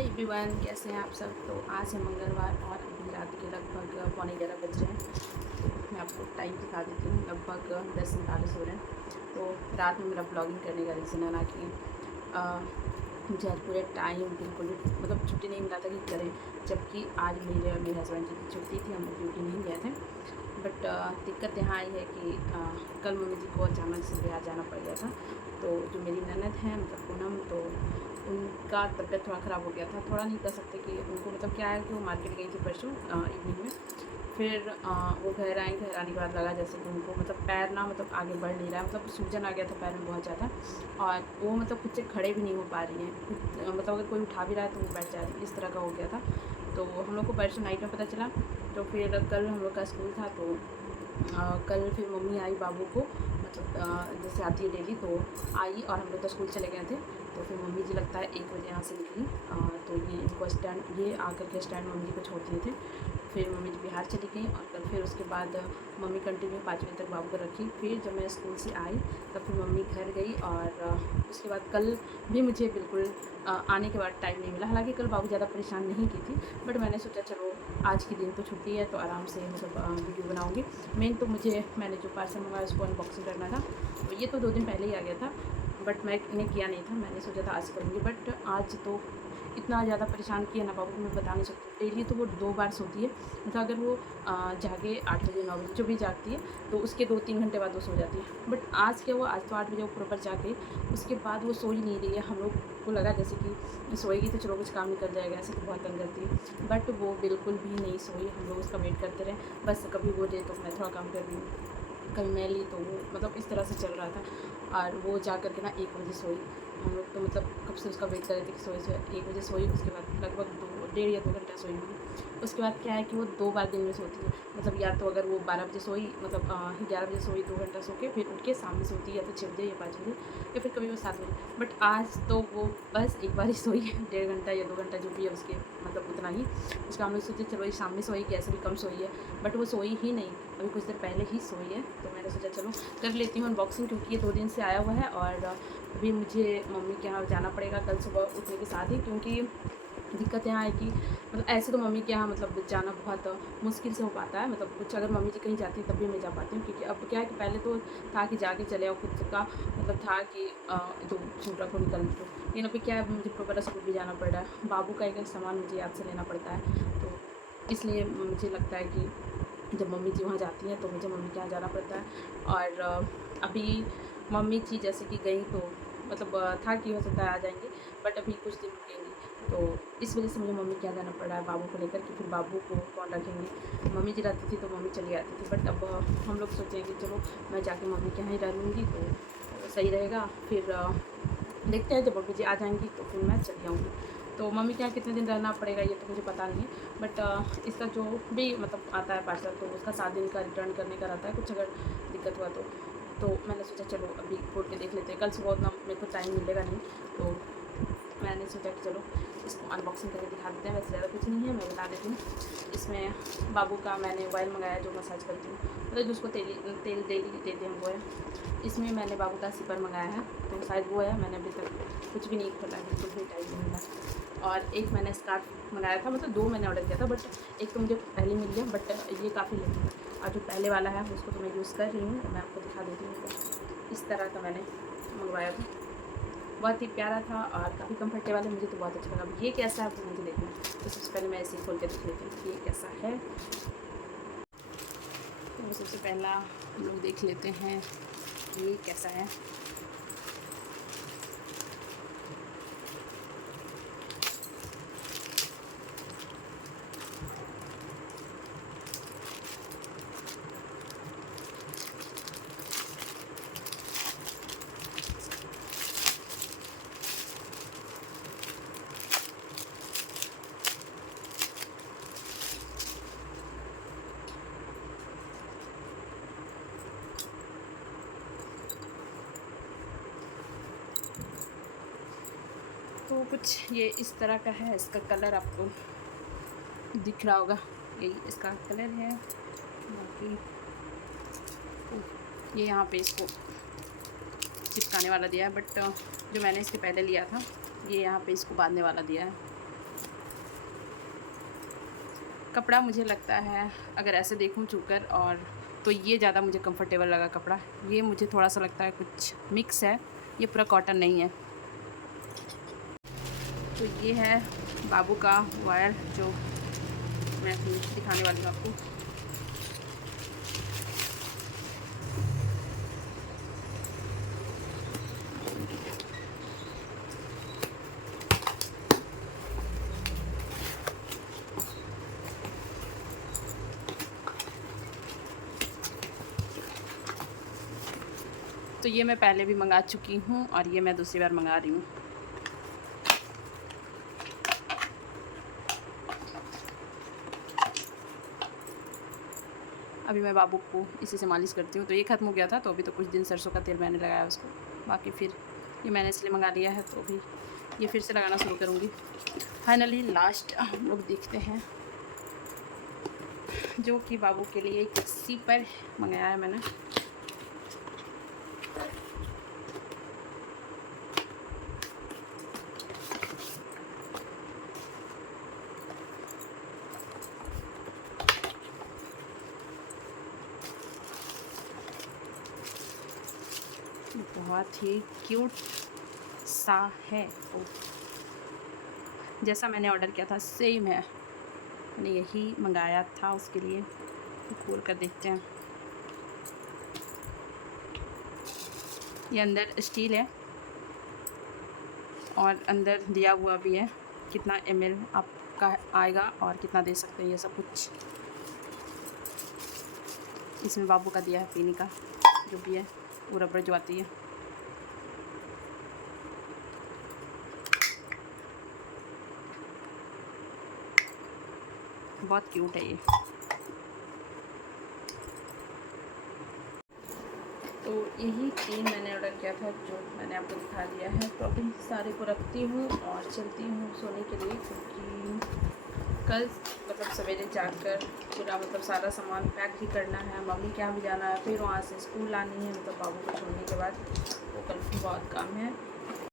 Hey everyone, कैसे हैं आप सब। तो आज है मंगलवार और अभी रात के लगभग 11:15 बज रहे हैं। मैं आपको टाइम दिखा देती हूँ, लगभग 10:39 हो रहे हैं। तो रात में मेरा ब्लॉगिंग करने का रीज़न है ना कि मुझे आज पूरे टाइम बिल्कुल भी मतलब छुट्टी नहीं मिला था कि करें, जबकि आज मेरे हस्बैंड जी की छुट्टी थी, हम लोग ड्यूटी नहीं गए थे। बट दिक्कत यहाँ आई है कि कल मम्मी जी को अचानक से बिहार जाना पड़ गया था। तो जो मेरी ननद है मतलब पूनम, तो उनका तबीयत थोड़ा ख़राब हो गया था। थोड़ा नहीं कह सकते कि उनको मतलब क्या है कि वो मार्केट गई थी परसों इवनिंग में। फिर वो घर आई, घर आने के बाद लगा जैसे कि उनको मतलब पैर ना मतलब आगे बढ़ नहीं रहा है, मतलब सूजन आ गया था पैर में बहुत ज़्यादा। और वो मतलब खुद से खड़े भी नहीं हो पा रही हैं, मतलब अगर कोई उठा भी रहा है तो वो बैठ जा रही है, इस तरह का हो गया था। तो हम लोग को परसों नाइट में पता चला। तो फिर कल हम लोग का स्कूल था, तो कल फिर मम्मी आई बाबू को मतलब जैसे आती है डेली, तो आई और हम लोग तो स्कूल चले गए थे। तो फिर मम्मी जी लगता है 1 बजे यहाँ से निकली। तो ये इनको स्टैंड, ये आकर के स्टैंड मम्मी जी को छोड़ दिए थे। फिर मम्मी जी बिहार चली गई और कल फिर उसके बाद मम्मी कंटिन्यू 5 बजे तक बाबू को रखी। फिर जब मैं स्कूल से आई तब फिर मम्मी घर गई और उसके बाद कल भी मुझे बिल्कुल आने के बाद टाइम नहीं मिला। हालांकि कल बाबू ज़्यादा परेशान नहीं की थी, बट मैंने सोचा चलो आज के दिन तो छुट्टी है तो आराम से मतलब वीडियो बनाऊँगी। मेन तो मैंने जो पार्सल मंगाया उसको अनबॉक्सिंग करना था। तो ये तो 2 दिन पहले ही आ गया था, बट मैंने किया नहीं था। मैंने सोचा था आज करूँगी, बट आज तो इतना ज़्यादा परेशान किया ना बाबू को, मैं बता नहीं सकती। डेली तो वो 2 बार सोती है, मतलब अगर वो जागे 8 बजे 9 बजे जो भी जागती है, तो उसके 2-3 घंटे बाद वो सो जाती है। बट आज क्या हुआ, आज तो 8 बजे वो प्रॉपर जाग गई। उसके बाद वो सो ही नहीं रही है। हम लोग को लगा जैसे कि सोएगी तो चलो कुछ काम निकल जाएगा, ऐसे तो बहुत तंग करती है। बट वो बिल्कुल भी नहीं सोई। हम लोग उसका वेट करते रहे, बस कभी वो दे तो मैं थोड़ा काम कर रही हूँ, कभी मैं ली तो वो, मतलब इस तरह से चल रहा था। और वो जा कर के ना 1 बजे सोई। हम लोग तो मतलब कब से उसका वेट कर रहे थे कि सोई 1 बजे सोई। उसके बाद लगभग 1.5 या 2 घंटा सोई होगी। उसके बाद क्या है कि वो 2 बार दिन में सोती है, मतलब या तो अगर वो 12 बजे सोई, मतलब 11 बजे सोई 2 घंटा सो के फिर उठ के सामने सोती है, या तो 6 बजे या 5 बजे, या फिर कभी वो 7 बजे। बट आज तो वो बस एक बार ही सोई है, 1.5 घंटा या 2 घंटा जो भी है उसके मतलब उतना ही। उसका हम लोग सोचे चलो ये शाम में सोई कि ऐसे भी कम सोई है, बट वो सोई ही नहीं। अभी कुछ देर पहले ही सोई है। तो मैंने सोचा चलो कर लेती हूँ अनबॉक्सिंग, क्योंकि ये 2 दिन से आया हुआ है और अभी मुझे मम्मी के यहाँ जाना पड़ेगा कल सुबह उठने के साथ ही। क्योंकि दिक्कत यहाँ है कि मतलब ऐसे तो मम्मी के यहाँ मतलब जाना बहुत मुश्किल से हो पाता है। मतलब कुछ अगर मम्मी जी कहीं जाती है तब भी मैं जा पाती हूँ, क्योंकि अब क्या है कि पहले तो था कि जाके चले आओ, खुद का मतलब था कि तो सूट रखो निकल दो। लेकिन अभी क्या है, मुझे प्रॉपर स्कूल भी जाना पड़ रहा है, बाबू का एक एक सामान मुझे याद से लेना पड़ता है। तो इसलिए मुझे लगता है कि जब मम्मी जी वहाँ जाती हैं तो मुझे मम्मी के यहाँ जाना पड़ता है। और अभी मम्मी जी जैसे कि गई तो मतलब था कि हो सकता है आ जाएंगे, बट अभी कुछ दिन रुकेंगी। तो इस वजह से मुझे मम्मी के यहाँ जाना पड़ रहा है बाबू को लेकर, कि फिर बाबू को कौन रखेंगे। मम्मी जी रहती थी तो मम्मी चली आती थी, बट अब हम लोग सोचें कि चलो मैं जाके मम्मी के यहाँ ही रह लूँगी तो सही रहेगा। फिर देखते हैं, जब मम्मी जी आ जाएंगी तो फिर मैं चली आऊँगी। तो मम्मी के यहाँ कितने दिन रहना पड़ेगा ये तो मुझे पता नहीं है, बट इसका जो भी मतलब आता है पार्सल तो उसका 7 दिन का रिटर्न करने का रहता है, कुछ अगर दिक्कत हुआ तो मैंने सोचा चलो अभी खोल के देख लेते हैं। कल सुबह उतना मेरे को टाइम मिलेगा नहीं, तो मैंने सोचा कि चलो इसको अनबॉक्सिंग करके दिखा देते हैं। वैसे ज़्यादा कुछ नहीं है, मैं बता देती हूँ। इसमें बाबू का मैंने ऑयल मंगाया जो मसाज करती हूँ, मतलब जो उसको तेल डेली देते हैं वो है। इसमें मैंने बाबू का सिपर मंगाया है, तो शायद वो है। मैंने अभी तक कुछ भी नहीं खोला है, बिल्कुल भी टाइम नहीं मिला। और एक मैंने स्कार्फ मंगाया था, मतलब 2 मैंने ऑर्डर किया था, बट एक तो मुझे पहले मिल गया, बट ये काफ़ी लेट है। और जो पहले वाला है उसको तो मैं यूज़ कर रही हूँ, मैं आपको दिखा देती हूँ। इस तरह का मैंने मंगवाया था, बहुत ही प्यारा था और काफ़ी कंफर्टेबल है, मुझे तो बहुत अच्छा लगा। अब ये कैसा है वो मुझे देखना है, तो सबसे पहले मैं ऐसे ही खोल के देख लेती हूँ ये कैसा है। तो सबसे पहला हम लोग देख लेते हैं ये कैसा है। तो कुछ ये इस तरह का है, इसका कलर आपको दिख रहा होगा, यही इसका कलर है। बाकी ये यहाँ पे इसको चिपकाने वाला दिया है, बट जो मैंने इसके पहले लिया था ये यहाँ पे इसको बांधने वाला दिया है। कपड़ा मुझे लगता है अगर ऐसे देखूँ छूकर और तो ये ज़्यादा मुझे कंफर्टेबल लगा कपड़ा। ये मुझे थोड़ा सा लगता है कुछ मिक्स है, ये पूरा कॉटन नहीं है। तो ये है बाबू का वायर जो मैं दिखाने वाली हूँ आपको। तो ये मैं पहले भी मंगा चुकी हूँ और ये मैं दूसरी बार मंगा रही हूँ। अभी मैं बाबू को इसी से मालिश करती हूँ। तो ये ख़त्म हो गया था, तो अभी तो कुछ दिन सरसों का तेल मैंने लगाया उसको, बाकी फिर ये मैंने इसलिए मंगा लिया है, तो अभी ये फिर से लगाना शुरू करूँगी। फाइनली लास्ट हम लोग देखते हैं, जो कि बाबू के लिए एक सीपर मंगाया है मैंने। बहुत ही क्यूट सा है, तो जैसा मैंने ऑर्डर किया था सेम है, मैंने यही मंगाया था उसके लिए। तो खोल कर देखते हैं। ये अंदर स्टील है और अंदर दिया हुआ भी है कितना ml आपका आएगा और कितना दे सकते हैं, ये सब कुछ इसमें बाबू का दिया है। पीने का जो भी है वो रबड़ जो आती है। बहुत क्यूट है ये। तो यही 3 मैंने ऑर्डर किया था जो मैंने आपको दिखा दिया है। तो अभी सारे को रखती हूँ और चलती हूँ सोने के लिए, क्योंकि कल मतलब सवेरे जाकर पूरा मतलब सारा सामान पैक भी करना है, मम्मी के यहाँ भी जाना है, फिर वहाँ से स्कूल आनी है, मतलब बाबू को छोड़ने के बाद वो कल भी बहुत काम है।